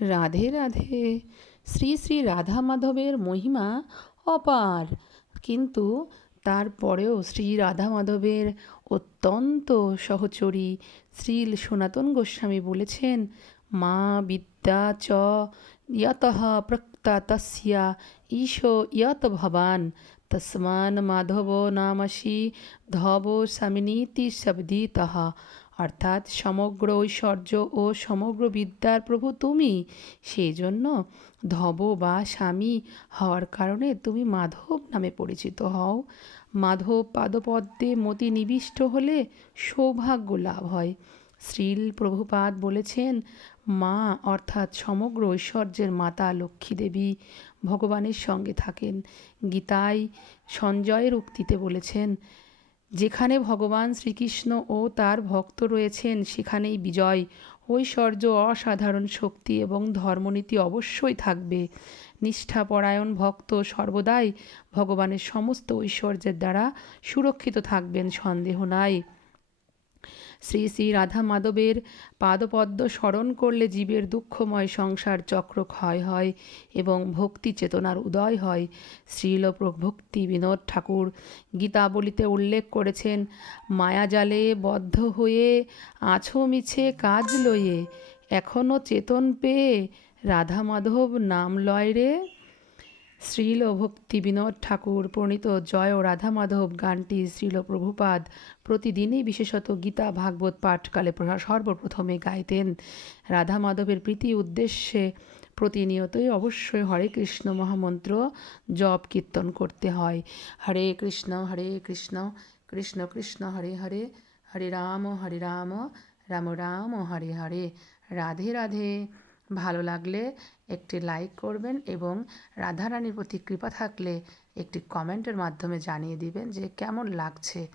রাধে রাধে। শ্রী শ্রী রাধা মাধবের মহিমা অপার। কিন্তু তারপরেও শ্রী রাধা মাধবের অত্যন্ত সহচরী শ্রী সনাতন গোস্বামী বলেছেন, মা বিদ্যা চ ইয়তঃ প্রক্তা তস্যা ঈশ ইয়ত ভবান। তস্মান মাধব নামসি ধব সামিনীতি শব্দিতঃ। অর্থাৎ সমগ্র ঐশ্বর্য ও সমগ্র বিদ্যার প্রভু তুমি সেই জন্য ধব বা স্বামী হওয়ার কারণে তুমি মাধব নামে পরিচিত হও। মাধব পাদপদ্মে মতি নিবিষ্ট হলে সৌভাগ্য লাভ হয়। শ্রীল প্রভুপাদ বলেছেন, মা অর্থাৎ সমগ্র ঐশ্বর্যের মাতা লক্ষ্মী দেবী ভগবানের সঙ্গে থাকেন। গীতায় সঞ্জয়ের উক্তিতে বলেছেন যেখানে ভগবান শ্রীকৃষ্ণ ও তার ভক্ত রয়েছেন, সেখানেই বিজয়। ঐশ্বর্য, অসাধারণ শক্তি এবং ধর্মনীতি অবশ্যই থাকবে। নিষ্ঠাপরায়ণ ভক্ত সর্বদাই ভগবানের সমস্ত ঐশ্বর্যের দ্বারা সুরক্ষিত থাকবেন, সন্দেহ নাই। শ্রী শ্রী রাধা মাধবের পাদপদ্ম স্মরণ করলে জীবের দুঃখময় সংসার চক্র ক্ষয় হয় এবং ভক্তি চেতনার উদয় হয়। শ্রীল ভক্তি বিনোদ ঠাকুর গীতাবলিতে উল্লেখ করেছেন, মায়াজালে বদ্ধ হয়ে আছো মিছে কাজ লয়ে এখনও চেতন পেয়ে রাধা মাধব নাম লয় রে। শ্রীল ভক্তি বিনোদ ঠাকুর প্রণীত জয় ও রাধা মাধব গানটি শ্রীল প্রভুপাদ প্রতিদিনই বিশেষত গীতা, ভাগবত পাঠকালে সর্বপ্রথমে গাইতেন। রাধা মাধবের প্রীতি উদ্দেশ্যে প্রতিনিয়তই অবশ্যই হরে কৃষ্ণ মহামন্ত্র জপ কীর্তন করতে হয়। হরে কৃষ্ণ হরে কৃষ্ণ কৃষ্ণ কৃষ্ণ, হরে হরে হরে রাম হরে রাম রাম রাম, হরে হরে, রাধে রাধে। ভালো লাগলে একটি লাইক করবেন এবং রাধারানীর প্রতি কৃপা থাকলে একটি কমেন্টের মাধ্যমে জানিয়ে দিবেন যে কেমন লাগছে।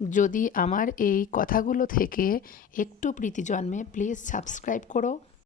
যদি আমার এই কথাগুলো থেকে একটু প্রীতি জন্মে প্লিজ সাবস্ক্রাইব করো।